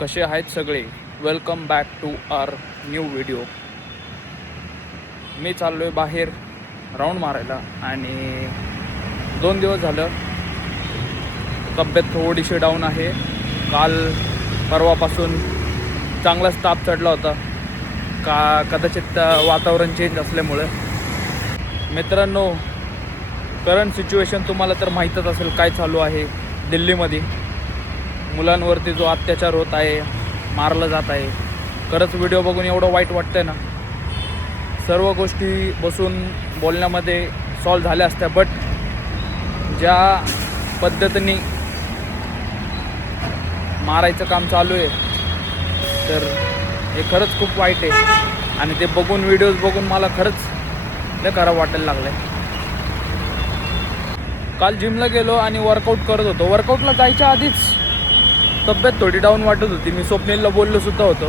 कसे आहेत सगळे? Welcome back to our new video. मी चाललो आहे बाहेर राऊंड मारायला आणि 2 दिवस झालं तब्येत थोडीशी डाऊन आहे. काल परवापासून चांगलाच ताप चढला होता कदाचित वातावरण चेंज असल्यामुळे. मित्रांनो, करंट सिच्युएशन तुम्हाला तर माहीतच असेल काय चालू आहे दिल्लीमध्ये. मुलांवरती जो अत्याचार होत आहे, मारलं जात आहे. खरंच व्हिडिओ बघून एवढं वाईट वाटतंय ना. सर्व गोष्टी बसून बोलण्यामध्ये सॉल्व झाल्या असत्या, बट ज्या पद्धतीने मारायचं काम चालू आहे तर हे खरंच खूप वाईट आहे. आणि ते बघून व्हिडिओज बघून मला खरंच लय खराब वाटायला लागलं आहे. काल जिमला गेलो आणि वर्कआउट करत होतो. वर्कआउटला जायच्या आधीच तब्येत थोडी डाऊन वाटत होती. मी स्वप्नीलला बोललो सुद्धा होतो,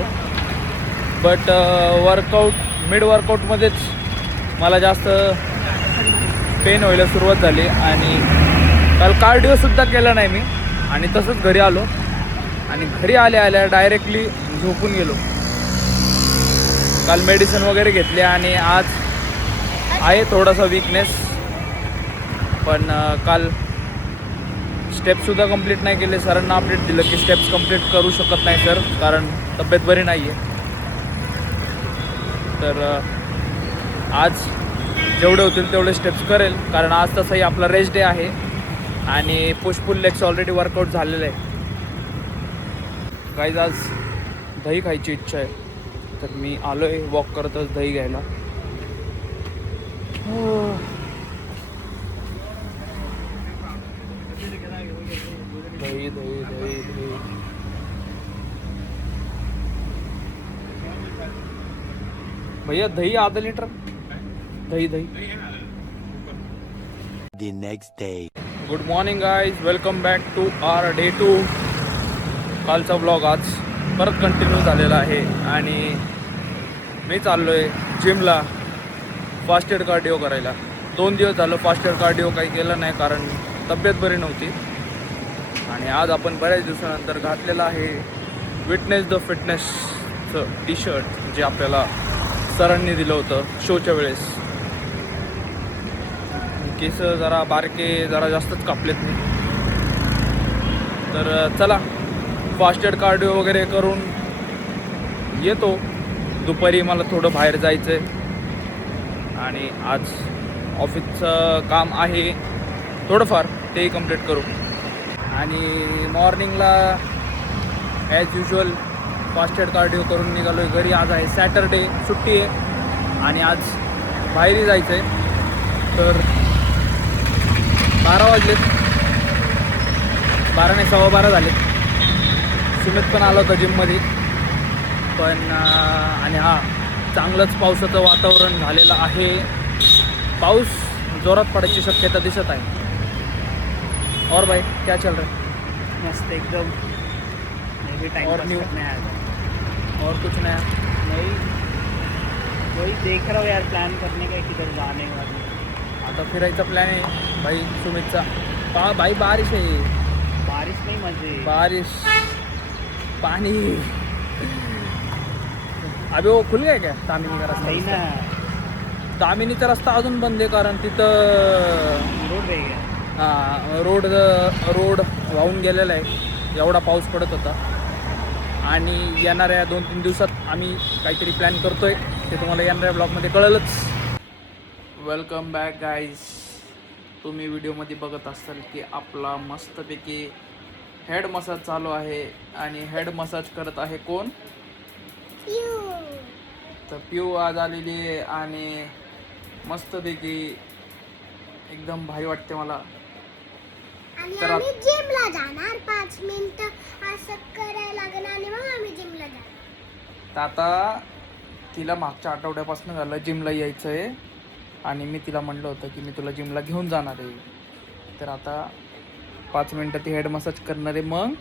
बट मिड वर्कआउटमध्येच मला जास्त पेन व्हायला सुरुवात झाली आणि काल कार्डिओसुद्धा केला नाही मी. आणि तसंच घरी आलो आणि घरी आल्या डायरेक्टली झोपून गेलो. काल मेडिसिन वगैरे घेतले आणि आज आहे थोडासा वीकनेस. पण काल स्टेप्ससुद्धा कंप्लीट नाही केले. सरांना अपडेट दिलं की स्टेप्स कंप्लीट करू शकत नाही सर, कारण तब्येत बरी नाही आहे. तर आज जेवढे होतील तेवढे स्टेप्स करेल, कारण आज तसंही आपला रेस्ट डे आहे आणि push pull legs already workout झालेलं आहे. गाईज, आज दही खायची इच्छा आहे, तर मी आलो आहे वॉक करतच दही घ्यायला. दही दही दही दही भैया, दही आधा लीटर. दही दही. The next day. Good morning guys, welcome back to our day 2. कालचा ब्लॉग आज परत कंटिन्यू झालेला आहे आणि मी चाललो आहे जिमला फास्टेड कार्डिओ करायला. 2 दिवस झालं फास्टेड कार्डिओ काही केलं नाही, कारण तब्येत बरी नव्हती. आणि आज आपण बऱ्याच दिवसानंतर घातलेलं आहे विटनेस द फिटनेसचं टी-शर्ट, जे आपल्याला सरांनी दिलं होतं शोच्या वेळेस. केस जरा बारके, जरा जास्तच कापलेत मी. तर चला फास्टेड कार्डिओ वगैरे करून येतो. दुपारी मला थोडं बाहेर जायचं आहे आणि आज ऑफिसचं काम आहे थोडंफार, तेही कंप्लीट करू. आणि मॉर्निंगला ॲज युजल फास्टेड कार्डिओ करून निघालो आहे घरी. आज आहे सॅटरडे, सुट्टी आहे आणि आज बाहेरही जायचं आहे. तर 12 वाजलेत, 12 नाही 12:15 झालेत. सुमित पण आला होता जिममध्ये. पण आणि चांगलंच पावसाचं वातावरण झालेलं आहे. पाऊस जोरात पडायची शक्यता दिसत आहे. और भाई क्या चल रहा है? मस्त एकदम. और न्यू? और कुछ नया? नहीं, वही देख रहा हूँ यार, प्लान करने का किधर जाने वाले. आता फिरायचा प्लॅन आहे भाई सुमितचा. भाई बारिश आहे. बारिश नहीं, मजे. बारिश, पानी. अबे वो खुल गया क्या तामिनी का नहीं रस्ता? ना, तामिनीचा रस्ता अजून बंद आहे, कारण तिथं रोड रह गया. रोड वाहून गेलेला आहे. एवढा पाऊस पडत होता. आणि येणाऱ्या 2-3 दिवसात आम्ही काहीतरी प्लॅन करतोय, ते तुम्हाला येणाऱ्या ब्लॉगमध्ये कळेलच. Welcome back guys. तुम्ही व्हिडिओमध्ये बघत असाल की आपला मस्तपैकी हेड मसाज चालू आहे. आणि हेड मसाज करत आहे कोण? तर पिऊ आज आलेली आहे आणि मस्तपैकी एकदम भारी वाटते मला. तर आम्ही जिमला जाणार. 5 मिनिटं असं करायला लागणार आणि मग आम्ही जिमला जाणार. तर आता तिला मागच्या आठवड्यापासून झालं जिमला यायचं आहे आणि मी तिला म्हणलं होतं की मी तुला जिमला घेऊन जाणार आहे. तर आता 5 मिनिटं ती हेड मसाज करणार आहे, मग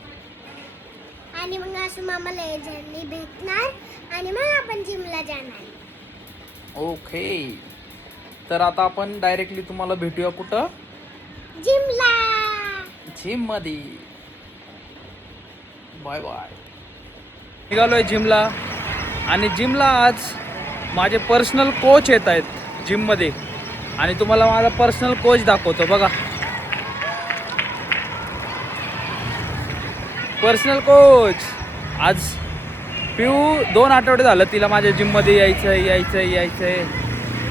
आणि मग असं मामाला एजंटनी भेटणार आणि मग आपण जिमला जाणार. ओके. तर आता आपण डायरेक्टली तुम्हाला भेटूया कुठं? जिमला. जिम मध्ये. Bye bye. निघालोय जिमला आणि जिमला आज माझे पर्सनल कोच येत आहेत जिममध्ये आणि तुम्हाला माझा पर्सनल कोच दाखवतो बघा. Personal coach. आज पिऊ 2 आठवडे झालं तिला माझ्या जिममध्ये यायचं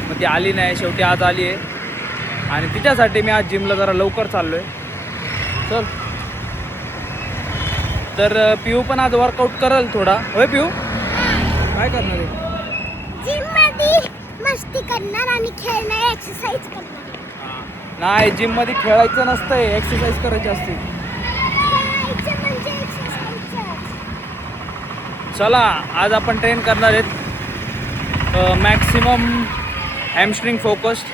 मग ती आली नाही. शेवटी आज आली आहे आणि तिच्यासाठी मी आज जिमला जरा लवकर चाललो आहे. चल तर पिऊ पण आज वर्कआउट करेल थोडा. होय पिऊ काय करणार आहे? जिम मध्ये मस्ती करणार आणि खेळणार, एक्सरसाइज करणार. नाही जिममध्ये खेळायचं नसतंय, एक्सरसाइज करायची असते. खेळायचं म्हणजे एक्सरसाइज. चला आज आपण ट्रेन करणार आहेत मॅक्सिमम हॅमस्ट्रिंग फोकस्ड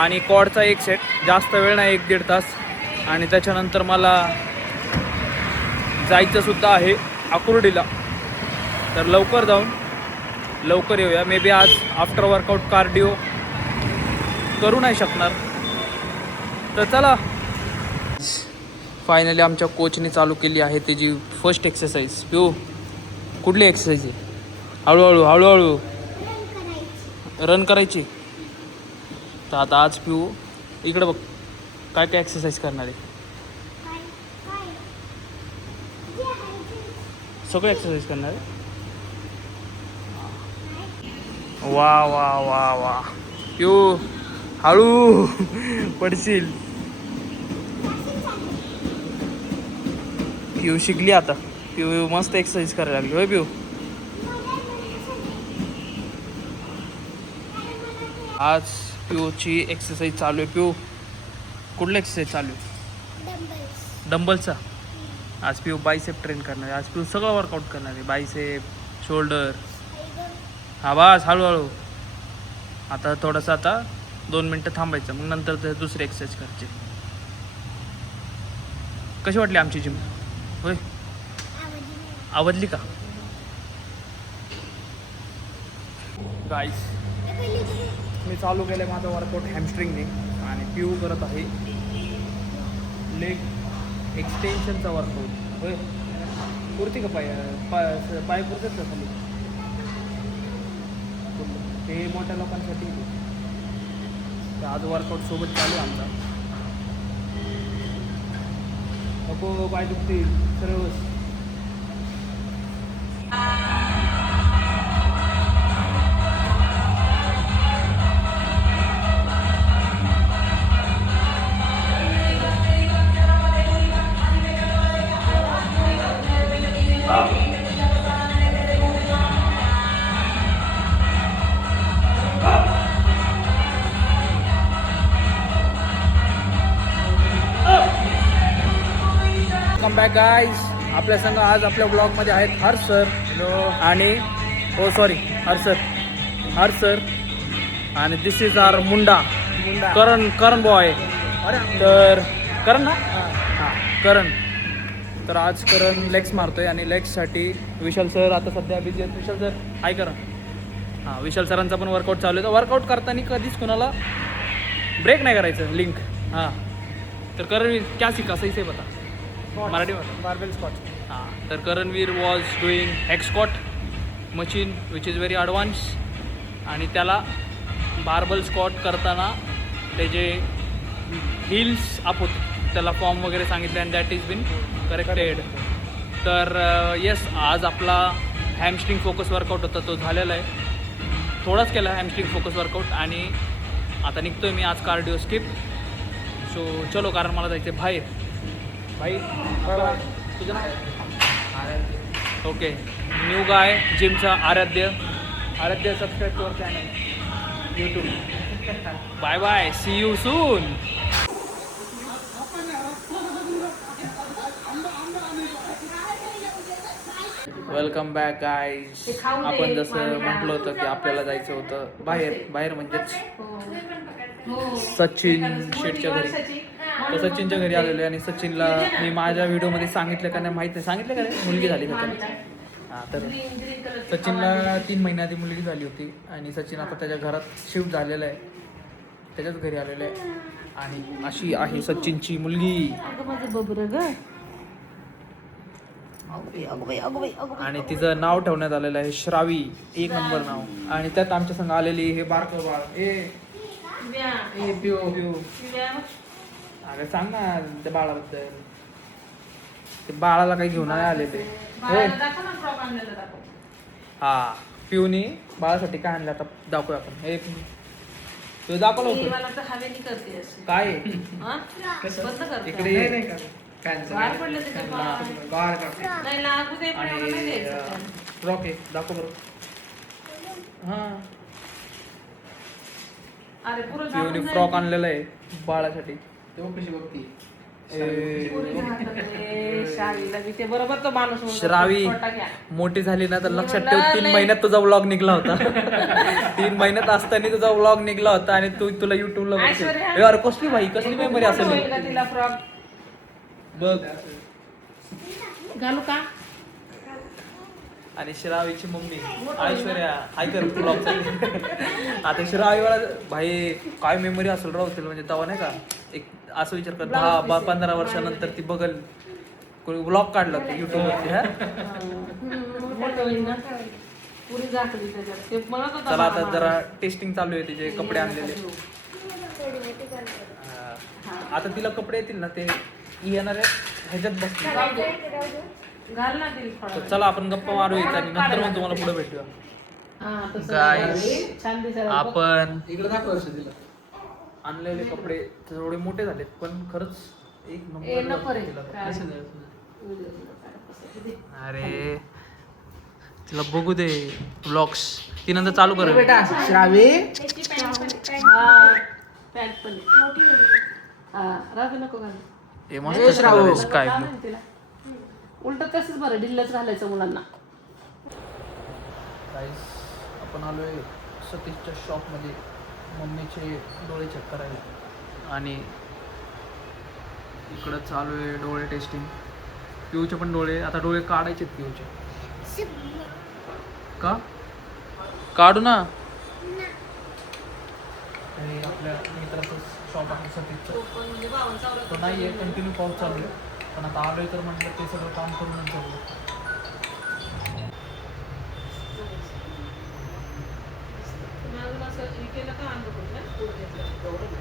आणि कॉडचा 1 सेट. जास्त वेळ नाही, 1-1.5 तास. आणि त्याच्यानंतर मला जायचं सुद्धा आहे आकुर्डीला. तर लवकर जाऊन लवकर येऊया. मे बी आज आफ्टर वर्कआउट कार्डिओ करू नाही शकणार. तर चला. फायनली आमच्या कोचने चालू केली आहे त्याची फर्स्ट एक्सरसाइज. पिऊ कुठली एक्सरसाइज आहे? हळूहळू रन करायची. तर आता आज पिऊ इकडे बघ काय काय एक्सरसाइज करणार आहे. सगळं एक्सरसाइज करणार आहे. वा वा वा वा पिऊ हळू पडशील. पिऊ शिकली आता. पिऊ मस्त एक्सरसाइज करायला लागली. होय पिऊ. आज पिऊची एक्सरसाइज चालू आहे. पिऊ कुठला एक्सरसाइज चालू आहे? डंबलचा. आज पिऊ बायसेप ट्रेन करणार आहे. आज पिऊ सगळं वर्कआउट करणार आहे. Bicep, shoulder. हा बस हळूहळू. आता थोडंसं आता 2 मिनटं थांबायचं, मग नंतर ते दुसरी एक्सरसाइज करायची. कशी वाटली आमची जिम? होय आवडली का गाईस? मी चालू केलं माझं वर्कआउट हॅमस्ट्रिंगने आणि पिऊ करत आहे लेग एक्सटेन्शनचा वर्कआउट. होय पुरते का पाय पुरतात का खाली? ते मोठ्या लोकांसाठी. तर आज वर्कआउट सोबत चालू आहे आमचा. नको पाय दुखतील सर्व. Welcome back guys. आपल्या संग आज आपल्या ब्लॉगमध्ये आहेत हर्ष सर आणि हर्ष सर आणि this is our munda Karan boy. तर करण ना हां करण. तर आज करण लेग्स मारतोय आणि लेग्ससाठी विशाल सर आता सध्या बिझी आहेत. विशाल सर हाय करण. हां विशाल सरांचा पण वर्कआउट चालू आहे. तर वर्कआउट करताना कधीच कोणाला ब्रेक नाही करायचं. लिंक हां. तर करणवीर क्या शिका सही से बता मराठीमध्ये. Barbell squat. हां तर Karanveer was doing hex squat machine which is very advance. आणि त्याला बार्बल स्क्वॉट करताना त्याचे हिल्स अप होते. त्याला फॉर्म वगैरे सांगितले and that is been corrected. तर येस आज आपला हॅमस्ट्रिंग फोकस वर्कआउट होता तो झालेला आहे. थोडाच केला हॅमस्ट्रिंग फोकस वर्कआउट आणि आता निघतोय मी आज कार्डिओ स्किप. सो चलो कारण मला जायचं बाहेर. भाई तुझं नाव? Okay new guy जिमचा Aaradhya subscribe कर channel YouTube. Bye bye see you soon. Welcome back guys. आपण जसं म्हटलं होतं की आपल्याला जायचं होतं बाहेर म्हणजेच सचिन शेटच्या घरी. तर सचिनच्या घरी आलेलो आहे आणि सचिनला मी माझ्या व्हिडिओमध्ये सांगितलं का नाही माहीत नाही. सांगितलं का नाही मुलगी झाली सचिन. हां तर सचिनला 3 महिन्याआधी मुलगी झाली होती आणि सचिन आता त्याच्या घरात शिफ्ट झालेला आहे. त्याच्याच घरी आलेलं आहे आणि अशी आहे सचिनची मुलगी. आणि तिचं नाव ठेवण्यात आलेलं आहे श्रावी, 1 नंबर नाव. आणि त्यात आमच्या संग आलेली हे बारकं बाळ. ए पिओ पिओ, अगं सांग ना त्या बाळाबद्दल. ते बाळाला काही घेऊन नाही आले ते. हा पिऊनी बाळासाठी काय आणलं आता दाखवूया आपण. हे तू दाखवलं होतं काय इकडे फ्रॉक आहे, दाखव बरं. हा पिऊनी फ्रॉक आणलेला आहे बाळासाठी. श्रावी मोठी झाली ना तर लक्षात ठेव, 3 महिन्यात तुझा व्लॉग निघला होता. 3 महिन्यात असताना तुझा व्लॉग निघला होता आणि तुला युट्यूबला अरे कसली भाई कसली मेमरी असेल बघ. घालू का? आणि श्रावीची मम्मी ऐश्वर्या हाय कर ब्लॉग. आता श्रावीला भाई काय मेमरी असेल राहू म्हणजे तेव्हा नाही का, एक असं विचार कर 10-15 वर्षानंतर ती बघल कोणी ब्लॉग काढला होता युट्यूब वरती. चला आता जरा टेस्टिंग चालू आहे, तिचे कपडे आणलेले. आता तिला कपडे येतील ना ते येणार ह्याच्यात बसतील. चला आपण गप्पा मारूया आणि नंतर मग तुम्हाला पुढे भेटूया. आपण आणलेले कपडे थोडे मोठे झालेत पण खरंच 1 नंबर. अरे तिला बघू दे ब्लॉग्स, ती नंतर चालू करेल. बेटा श्रावी हे मस्त कलर स्काय ब्लू. उलट तसंच बरं ढिल्लच घालायचं मुलांना. गाईस आपण आलोय सतीशच्या शॉपमध्ये मम्मीचे डोळे चेक करायला. आणि इकडं चालू आहे डोळे टेस्टिंग. पिऊचे पण डोळे, आता डोळे काढायचे पिऊचे. का काढू ना. आणि आपल्या मित्राचं शॉप आहे सतीशचं, तो नाही आहे कंटिन्यू पाऊस चालू आहे पण आता आलोय तर म्हटलं ते सगळं काम करूनच जाऊ.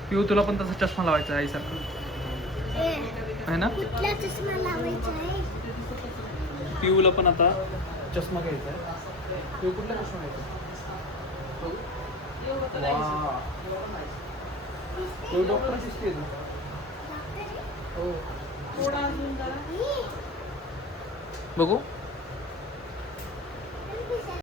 पिऊ तुला पण तसा चष्मा लावायचा आहे सारखं आहे ना. कुठला चष्मा लावायचा आहे? पिऊला पण आता चष्मा घ्यायचा आहे. पिऊ कुठला चष्मा घ्यायचा? डॉक्टर दिसते हो. बघू